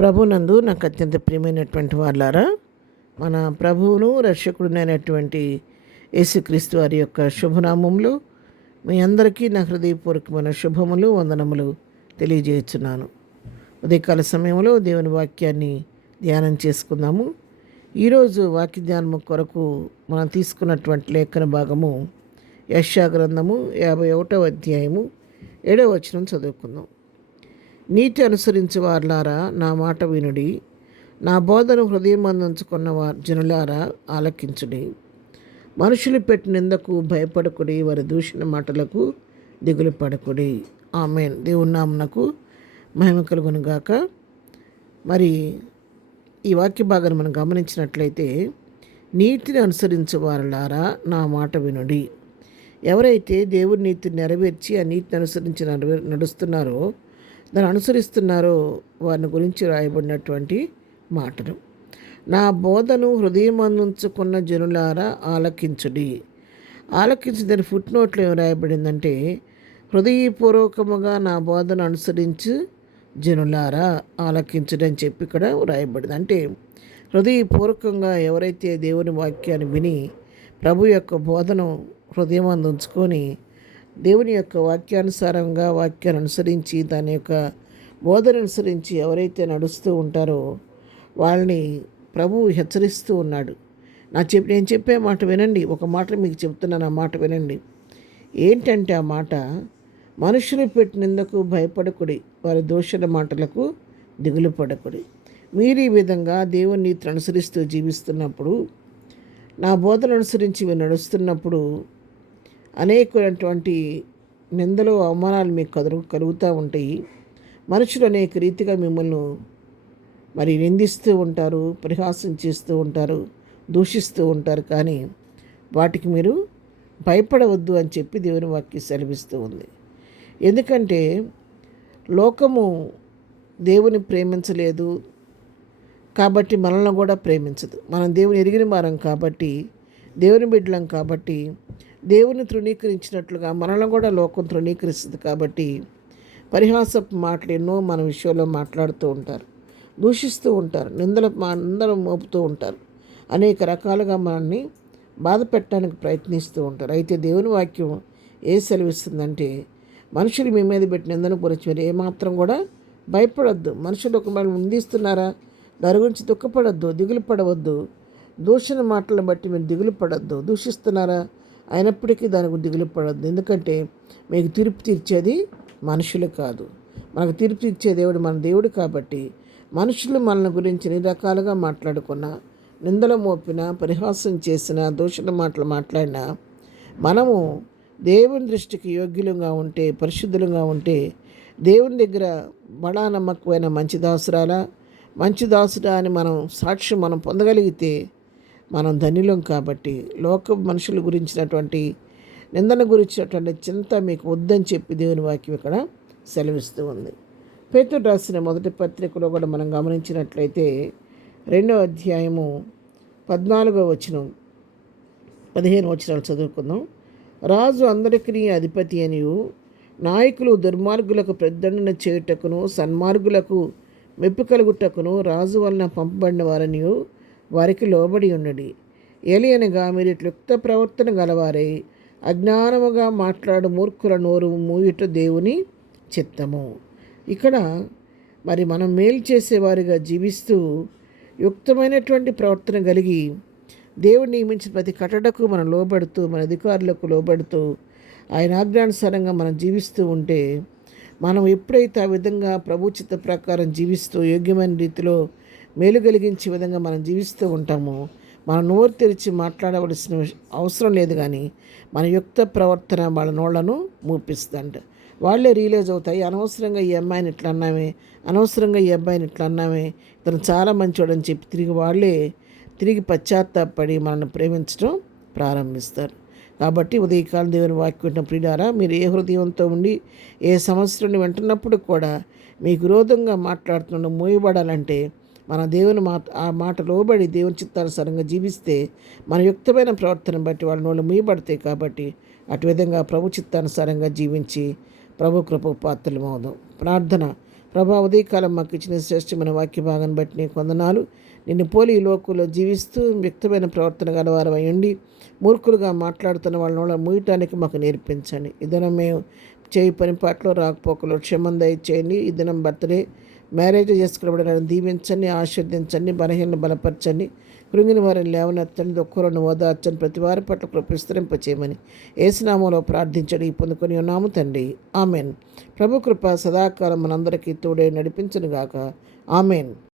ప్రభునందు నాకు అత్యంత ప్రియమైనటువంటి వాళ్ళారా, మన ప్రభువును రక్షకుడునైనటువంటి యేసుక్రీస్తు వారి యొక్క శుభనామంలో మీ అందరికీ నా హృదయపూర్వకమైన శుభములు వందనములు తెలియజేస్తున్నాను. ఉదయకాల సమయంలో దేవుని వాక్యాన్ని ధ్యానం చేసుకుందాము. ఈరోజు వాక్య ధ్యానము కొరకు మనం తీసుకున్నటువంటి లేఖన భాగము యెషయా గ్రంథము 51వ అధ్యాయము 7వ వచనం చదువుకుందాం. నీతి అనుసరించి వారులారా నా మాట వినుడి, నా బోధను హృదయమందుంచుకున్న జనులారా ఆలకించుడి. మనుషులు పెట్టిన నిందకు భయపడకుడి, వారి దూషణ మాటలకు దిగులు పడకుడి. ఆమేన్. దేవుని నామమునకు మహిమ కలుగును గాక. మరి ఈ వాక్య భాగాన్ని మనం గమనించినట్లయితే, నీతిని అనుసరించే వారులారా నా మాట వినుడి. ఎవరైతే దేవుని నీతిని నెరవేర్చి ఆ నీతిని అనుసరించి నడుస్తున్నారో, దాన్ని అనుసరిస్తున్నారో వారిని గురించి రాయబడినటువంటి మాటలు. నా బోధను హృదయమందుంచుకున్న జనులారా ఆలకించుడి. ఆలకించి దాని ఫుట్ నోట్లో ఏం రాయబడిందంటే, హృదయపూర్వకముగా నా బోధను అనుసరించి జనులారా ఆలకించుడి అని చెప్పి ఇక్కడ రాయబడింది. అంటే హృదయపూర్వకంగా ఎవరైతే దేవుని వాక్యాన్ని విని ప్రభు యొక్క బోధను హృదయమందు ఉంచుకొని దేవుని యొక్క వాక్యానుసారంగా వాక్యాన్ని అనుసరించి దాని యొక్క బోధన అనుసరించి ఎవరైతే నడుస్తూ ఉంటారో వాళ్ళని ప్రభువు హెచ్చరిస్తూ ఉన్నాడు. నేను చెప్పే మాట వినండి. ఒక మాట మీకు చెప్తున్నాను, ఆ మాట వినండి. ఏంటంటే ఆ మాట, మనుషులు పెట్టినందుకు భయపడకుడి, వారి దోషణ మాటలకు దిగులు పడకుడి. మీరు ఈ విధంగా దేవుని నీతిని అనుసరిస్తూ జీవిస్తున్నప్పుడు, నా బోధన అనుసరించి మీరు నడుస్తున్నప్పుడు అనేకటువంటి నిందలు అవమానాలు మీకు కలుగుతూ ఉంటాయి. మనుషులు అనేక రీతిగా మిమ్మల్ని మరి నిందిస్తూ ఉంటారు, పరిహాసం చేస్తూ ఉంటారు, దూషిస్తూ ఉంటారు. కానీ వాటికి మీరు భయపడవద్దు అని చెప్పి దేవుని వాక్యం సెలవిస్తూ ఉంది. ఎందుకంటే లోకము దేవుని ప్రేమించలేదు కాబట్టి మనల్ని కూడా ప్రేమించదు. మనం దేవుని ఎరిగిన వారం కాబట్టి, దేవుని బిడ్డలం కాబట్టి, దేవుని తృణీకరించినట్లుగా మనల్ని కూడా లోకం తృణీకరిస్తుంది. కాబట్టి పరిహాసపు మాటలు ఎన్నో మన విషయంలో మాట్లాడుతూ ఉంటారు, దూషిస్తూ ఉంటారు, నిందలు మోపుతూ ఉంటారు, అనేక రకాలుగా మనల్ని బాధ పెట్టడానికి ప్రయత్నిస్తూ ఉంటారు. అయితే దేవుని వాక్యం ఏ సెలవిస్తుందంటే, మనుషులు మీ మీద పెట్టిన నిందను గురించి మీరు ఏమాత్రం కూడా భయపడొద్దు. మనుషులు ఒక మనం నిందిస్తున్నారా, దాని గురించి దుఃఖపడొద్దు, దిగులు పడవద్దు. దూషణ మాటలను బట్టి మీరు దిగులు పడొద్దు. దూషిస్తున్నారా, అయినప్పటికీ దానికి దిగులు పడొద్దు. ఎందుకంటే మీకు తీర్పు తీర్చేది మనుషులు కాదు, మనకు తీర్పు తీర్చే దేవుడు మన దేవుడు. కాబట్టి మనుషులు మన గురించి ఎన్ని రకాలుగా మాట్లాడుకున్నా, నిందలు మోపినా, పరిహాసం చేసినా, దూషణ మాటలు మాట్లాడినా, మనము దేవుని దృష్టికి యోగ్యులుగా ఉంటే, పరిశుద్ధులుగా ఉంటే, దేవుని దగ్గర బడా నమ్మకమైన మంచి దాసురా అని మనం సాక్ష్యం మనం పొందగలిగితే మనం ధన్యులం. కాబట్టి లోక మనుషుల గురించినటువంటి నిందన గురించినటువంటి చింత మీకు వద్దని చెప్పి దేవుని వాక్యం ఇక్కడ సెలవిస్తూ ఉంది. పేతురు రాసిన మొదటి పత్రికలో కూడా మనం గమనించినట్లయితే 2వ అధ్యాయము 14వ వచనం 15 వచనాలు చదువుకుందాం. రాజు అందరికీ అధిపతి అనియు, నాయకులు దుర్మార్గులకు ప్రతిదండన చేయుటకును, సన్మార్గులకు మెప్పు కలుగుటకును రాజు వలన పంపబడిన వారనియు వారికి లోబడి ఉండడి. ఏలియనగా మీరు ఇట్లుక్త ప్రవర్తన గలవారై అజ్ఞానముగా మాట్లాడు మూర్ఖుల నోరు మూయుట దేవుని చిత్తము. ఇక్కడ మరి మనం మేలు చేసేవారిగా జీవిస్తూ యుక్తమైనటువంటి ప్రవర్తన కలిగి దేవుడు నియమించిన ప్రతి కట్టడకు మనం లోబడుతూ, మన అధికారులకు లోబడుతూ, ఆయన ఆజ్ఞానుసారంగా మనం జీవిస్తూ ఉంటే, మనం ఎప్పుడైతే ఆ విధంగా ప్రభు చిత్త ప్రకారం జీవిస్తూ యోగ్యమైన రీతిలో మేలు కలిగించే విధంగా మనం జీవిస్తూ ఉంటామో, మన నోరు తెరిచి మాట్లాడవలసిన అవసరం లేదు. కానీ మన యుక్త ప్రవర్తన వాళ్ళ నోళ్లను మూపిస్తుందంట. వాళ్ళే రియలైజ్ అవుతాయి, అనవసరంగా ఈ అమ్మాయిని ఇట్లా అన్నామే, అనవసరంగా ఈ అబ్బాయిని ఇట్లా అన్నామే, ఇతను చాలా మంచివాడని చెప్పి వాళ్ళే తిరిగి పశ్చాత్తాపడి మనల్ని ప్రేమించడం ప్రారంభిస్తారు. కాబట్టి ఉదయకాలం దేవుని వాక్యం వింటున్న ప్రియులారా, మీరు ఏ హృదయంతో ఉండి ఏ సమస్యలను వింటున్నప్పుడు కూడా మీకు విరోధంగా మాట్లాడుతున్న మోయబడాలంటే మన దేవుని ఆ మాట లోబడి దేవుని చిత్తానుసారంగా జీవిస్తే మన యుక్తమైన ప్రవర్తన బట్టి వాళ్ళ నోళ్ళు మూయబడతాయి. కాబట్టి అటు విధంగా ప్రభు చిత్తానుసారంగా జీవించి ప్రభు కృప పాత్రలు అవుదాం. ప్రార్థన. ప్రభా ఉదయకాలం మాకు ఇచ్చిన శ్రేష్టమైన వాక్య భాగాన్ని బట్టి నీకు వందనాలు. నిన్ను పోలి ఈ లోకంలో జీవిస్తూ వ్యక్తమైన ప్రవర్తన గలవారు అయ్యండి. మూర్ఖులుగా మాట్లాడుతున్న వాళ్ళ మూయటానికి మాకు నేర్పించండి. ఈ దినం మేము చేయి పని పాటలో రాకపోకలో క్షేమం దయచేయండి. ఈ దినం బర్త్డే మ్యారేజ్ చేసుకునబడిన దీవించండి, ఆశీర్దించండి, బలహీనను బలపరచండి, కృంగిన వారిని లేవనెత్తండి, దుఃఖులను ఓదార్చండి, ప్రతి వారి పట్ల కృప విస్తరింపచేయమని యేసునామములో ప్రార్థించండి పొందుకొని ఉన్నాము తండ్రి. ఆమెన్. ప్రభు కృప సదాకాలం మనందరికీ తోడై నడిపించునుగాక. ఆమెన్.